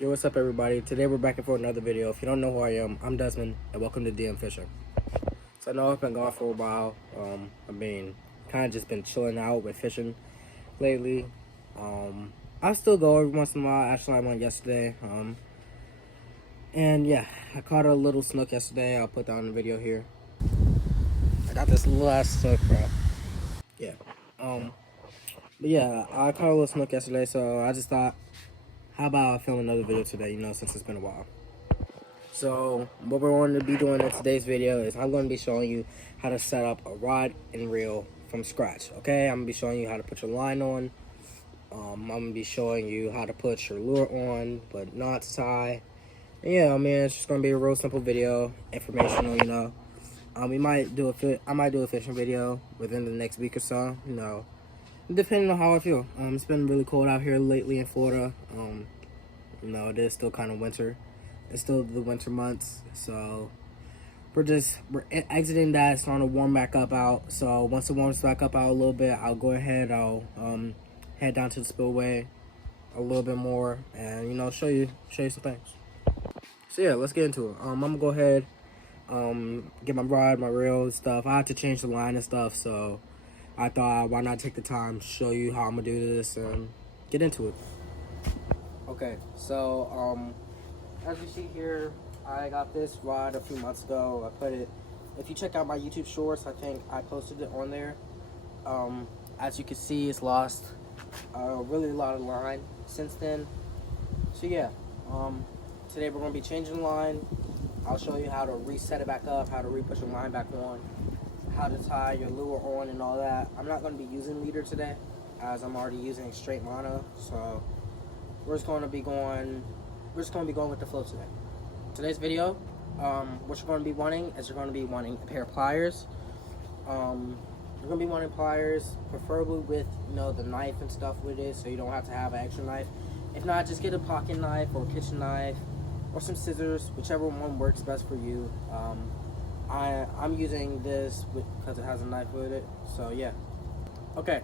Yo, what's up, everybody? Today we're back for another video. If you don't know who I am, I'm Desmond, and welcome to DM Fishing. So I know I've been gone for a while. I've been kind of just been chilling out with fishing lately. I still go every once in a while. Actually, I went yesterday. And yeah, I caught a little snook yesterday. I'll put that on the video here. I got this little ass snook, bro. Yeah. But yeah, I caught a little snook yesterday, so I just thought, how about I film another video today? Since it's been a while. So what we're going to be doing in today's video is I'm going to be showing you how to set up a rod and reel from scratch. Okay, I'm going to be showing you how to put your line on. I'm going to be showing you how to put your lure on, but not to tie. And yeah, it's just going to be a real simple video, informational. I might do a fishing video within the next week or so. Depending on how I feel. It's been really cold out here lately in Florida. It is still kind of winter. It's still the winter months, so we're exiting that. It's starting to warm back up out. So once it warms back up out a little bit, I'll go ahead. I'll head down to the spillway a little bit more, and show you some things. So yeah, let's get into it. I'm gonna go ahead, get my rod, my reel, and stuff. I have to change the line and stuff, so I thought, why not take the time to show you how I'm gonna do this and get into it. Okay, so as you see here, I got this rod a few months ago. If you check out my YouTube shorts, I think I posted it on there. As you can see, it's lost really a lot of line since then. So yeah, today we're going to be changing the line. I'll show you how to reset it back up, how to re-put your line back on, how to tie your lure on and all that. I'm not going to be using leader today, as I'm already using straight mono. So we're just going to be going with the flow today. Today's video, what you're going to be wanting is you're going to be wanting a pair of pliers. You're going to be wanting pliers, preferably with the knife and stuff with it, so you don't have to have an extra knife. If not, just get a pocket knife or a kitchen knife or some scissors, whichever one works best for you. I'm using this because it has a knife with it. So yeah. Okay.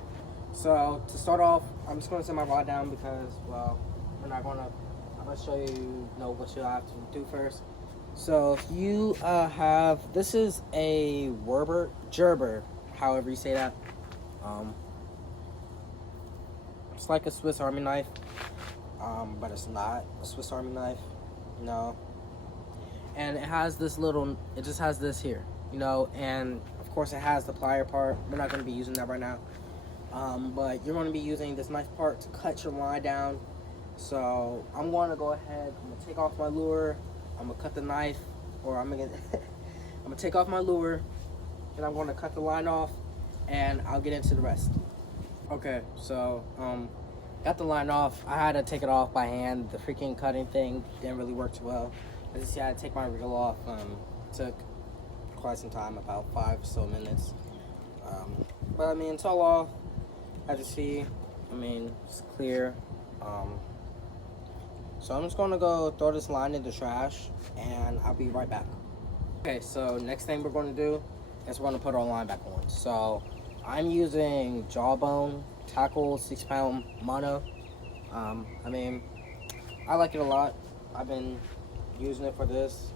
So to start off, I'm just going to set my rod down because, well, I'm going to show you, what you have to do first. So you this is a Gerber, however you say that. It's like a Swiss Army knife, but it's not a Swiss Army knife, And it has this it just has this here, and of course it has the plier part. We're not going to be using that right now. But you're going to be using this knife part to cut your line down. So I'm going to go ahead, I'm going to take off my lure, I'm going to cut the knife, or I'm going to take off my lure, and I'm going to cut the line off, and I'll get into the rest. Okay, so, got the line off. I had to take it off by hand. The freaking cutting thing didn't really work too well. As you see, I had to take my reel off. Took quite some time, about 5 or so minutes. But it's all off. As you see, it's clear. So I'm just gonna go throw this line in the trash, and I'll be right back. Okay, so next thing we're gonna do is we're gonna put our line back on. So I'm using Jawbone Tackle 6-pound mono. I like it a lot. I've been using it for this.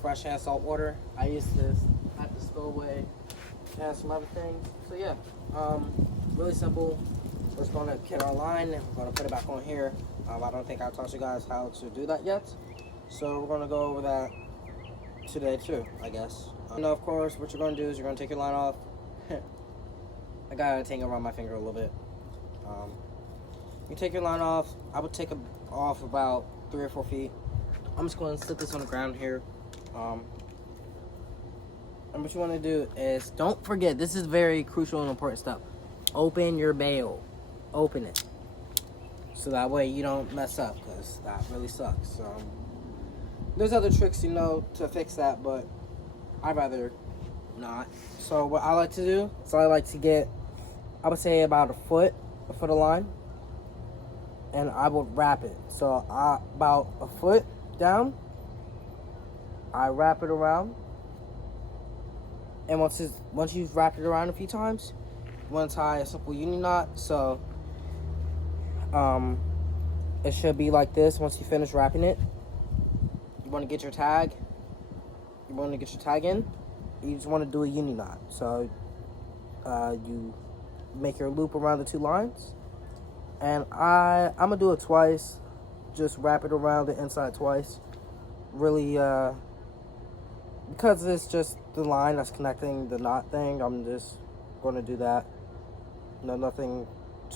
Fresh and salt water. I use this at the spillway and some other things. So yeah, really simple. We're just gonna get our line, we're gonna put it back on here. I don't think I taught you guys how to do that yet, so we're gonna go over that today too, I guess. Of course, what you're gonna do is you're gonna take your line off. I got a tangle around my finger a little bit. You take your line off. I would take it off about 3 or 4 feet. I'm just gonna sit this on the ground here. And what you wanna do is, don't forget, this is very crucial and important stuff. Open your bail. Open it. So that way you don't mess up, because that really sucks. There's other tricks, to fix that, but I'd rather not. So what I like to do is I like to get, I would say about a foot of line, and I would wrap it. So about a foot down, I wrap it around, and once you've wrapped it around a few times, you want to tie a simple union knot. So it should be like this once you finish wrapping it. You want to get your tag. You want to get your tag in. You just want to do a uni knot. So you make your loop around the two lines. And I'm going to do it twice. Just wrap it around the inside twice. Really, because it's just the line that's connecting the knot thing, I'm just going to do that. No, nothing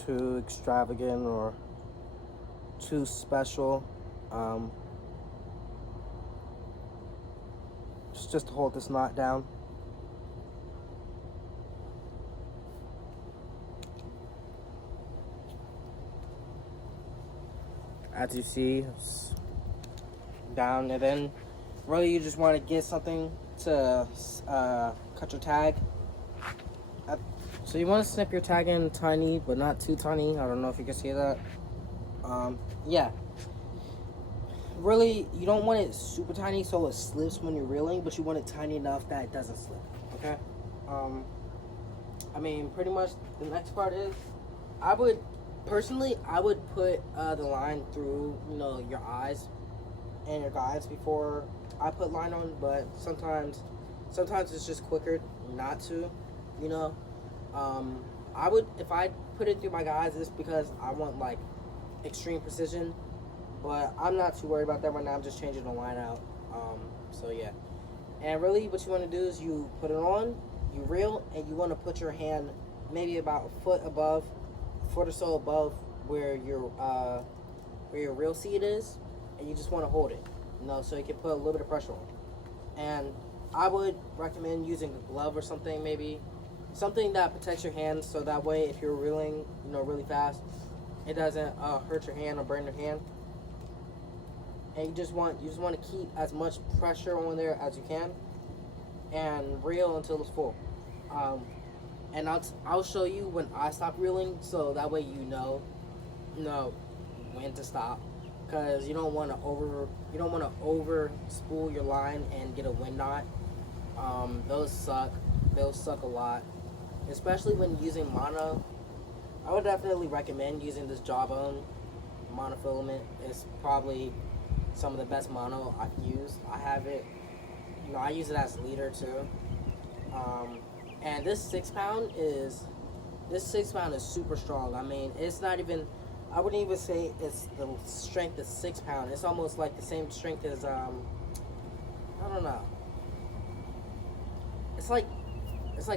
too extravagant or too special. Just to hold this knot down. As you see, it's down, and then really you just want to get something to cut your tag. So you want to snip your tag in tiny, but not too tiny. I don't know if you can see that. Yeah. Really, you don't want it super tiny so it slips when you're reeling, but you want it tiny enough that it doesn't slip, okay? I mean, pretty much the next part is, I would put the line through, you know, your eyes and your guides before I put line on, but sometimes it's just quicker not to, you know? If I put it through my guides, it's because I want, like, extreme precision. But I'm not too worried about that right now. I'm just changing the line out. So yeah. And really what you want to do is you put it on, you reel, and you want to put your hand maybe about a foot or so above where your reel seat is, and you just want to hold it, you know, so you can put a little bit of pressure on. And I would recommend using a glove or something, maybe something that protects your hands, so that way if you're reeling, you know, really fast, it doesn't hurt your hand or burn your hand. And you just want to keep as much pressure on there as you can, and reel until it's full. And I'll show you when I stop reeling, so that way you know when to stop, because you don't want to over spool your line and get a wind knot. Those suck a lot, especially when using mono. I would definitely recommend using this Jawbone monofilament. It's probably some of the best mono I've used. I have it, you know, I use it as a leader too. And this 6 pound is super strong. I mean, it's not even, I wouldn't even say it's the strength of 6 pound. It's almost like the same strength as, I don't know. It's like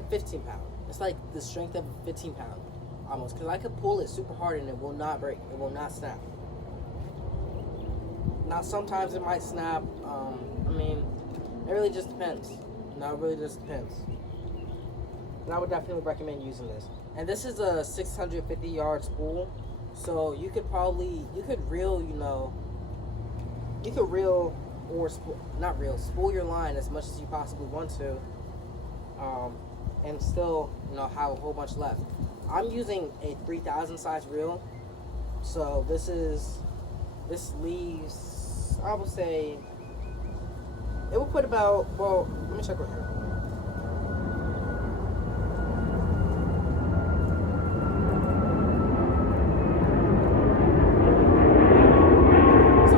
15 pound. It's like the strength of 15 pound almost, because I could pull it super hard and it will not break. It will not snap. Now, sometimes it might snap. I mean, it really just depends. No, it really just depends. And I would definitely recommend using this. And this is a 650 yard spool. So you could reel, spool your line as much as you possibly want to. And still, have a whole bunch left. I'm using a 3000 size reel. So this leaves, I would say, it will put about, well, let me check right here. So,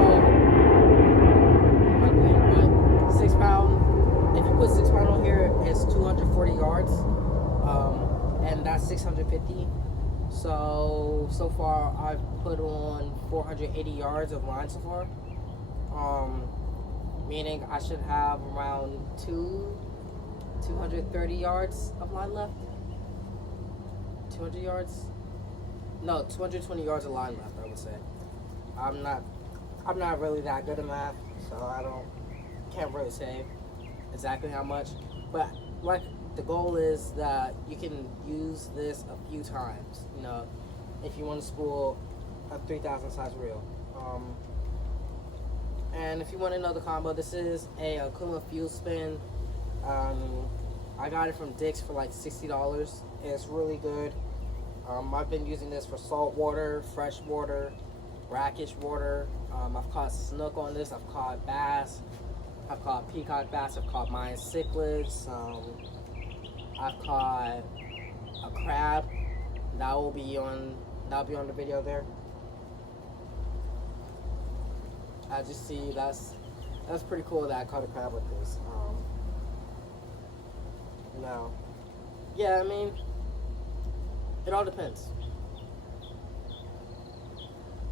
6 pound, if you put 6 pound on here, it's 240 yards, and that's 650. So far I've put on 480 yards of line so far. Meaning I should have around 230 yards of line left. 200 yards? No, 220 yards of line left, I would say. I'm not really that good at math, so can't really say exactly how much. But like, the goal is that you can use this a few times, if you want to spool a 3000 size reel. And if you want to know the combo, this is a Okuma fuel spin. I got it from Dick's for like $60. It's really good. I've been using this for salt water, fresh water, brackish water. I've caught snook on this. I've caught bass. I've caught peacock bass. I've caught Mayan cichlids. I've caught a crab. That'll be on the video there. as you see, that's pretty cool that I caught a crab with this. Now, yeah, I mean, it all depends.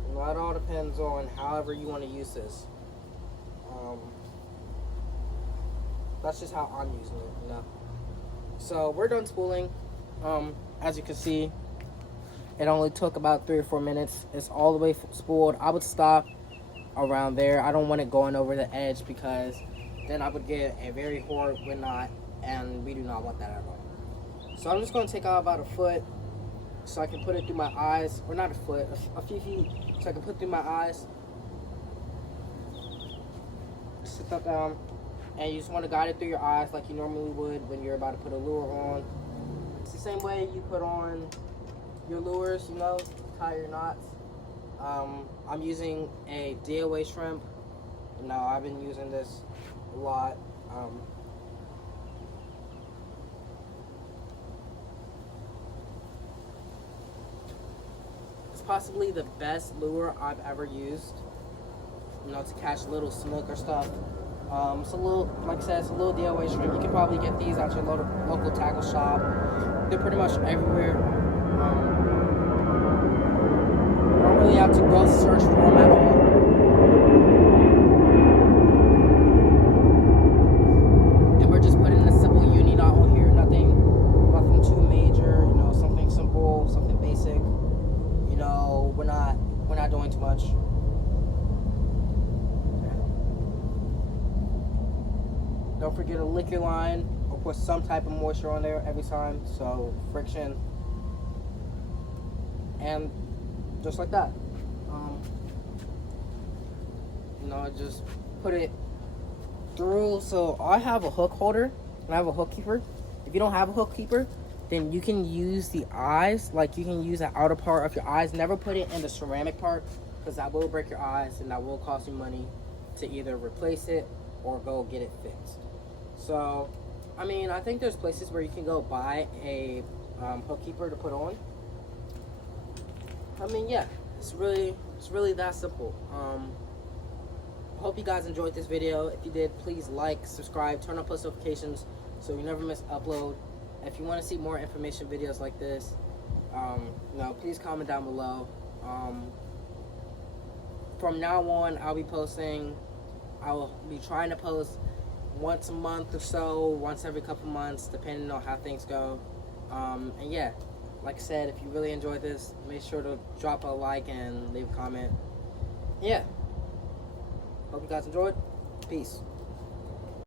You know, it all depends on however you want to use this. That's just how I'm using it, you know. So we're done spooling. As you can see, it only took about 3 or 4 minutes. It's all the way spooled. I would stop around there. I don't want it going over the edge because then I would get a very horrid wind knot, and we do not want that at all. So I'm just going to take out about a foot so I can put it through my eyes, or not a foot, a few feet, so I can put through my eyes. Sit that down, and you just want to guide it through your eyes like you normally would when you're about to put a lure on. It's the same way you put on your lures, you know, tie your knots. I'm using a DOA shrimp. You know, I've been using this a lot. It's possibly the best lure I've ever used, you know, to catch little snook or stuff. It's a little, like I said, it's a little DOA shrimp. You can probably get these at your local tackle shop. They're pretty much everywhere. You don't really have to go search for them at all. And we're just putting a simple uni knot on here. Nothing too major. You know, something simple, something basic. You know, we're not doing too much. Don't forget to lick your line or put some type of moisture on there every time, so friction. And just like that. You know, just put it through. So I have a hook holder and I have a hook keeper. If you don't have a hook keeper, then you can use the eyes, like you can use the outer part of your eyes. Never put it in the ceramic part, because that will break your eyes and that will cost you money to either replace it or go get it fixed. So, I mean, I think there's places where you can go buy a hook keeper to put on. I mean, yeah, it's really that simple. I hope you guys enjoyed this video. If you did, please like, subscribe, turn on post notifications so you never miss an upload. If you want to see more information videos like this, you know, please comment down below. From now on, I'll be trying to post once a month or so, once every couple months, depending on how things go. And yeah, like I said, if you really enjoyed this, make sure to drop a like and leave a comment. Yeah, hope you guys enjoyed. Peace.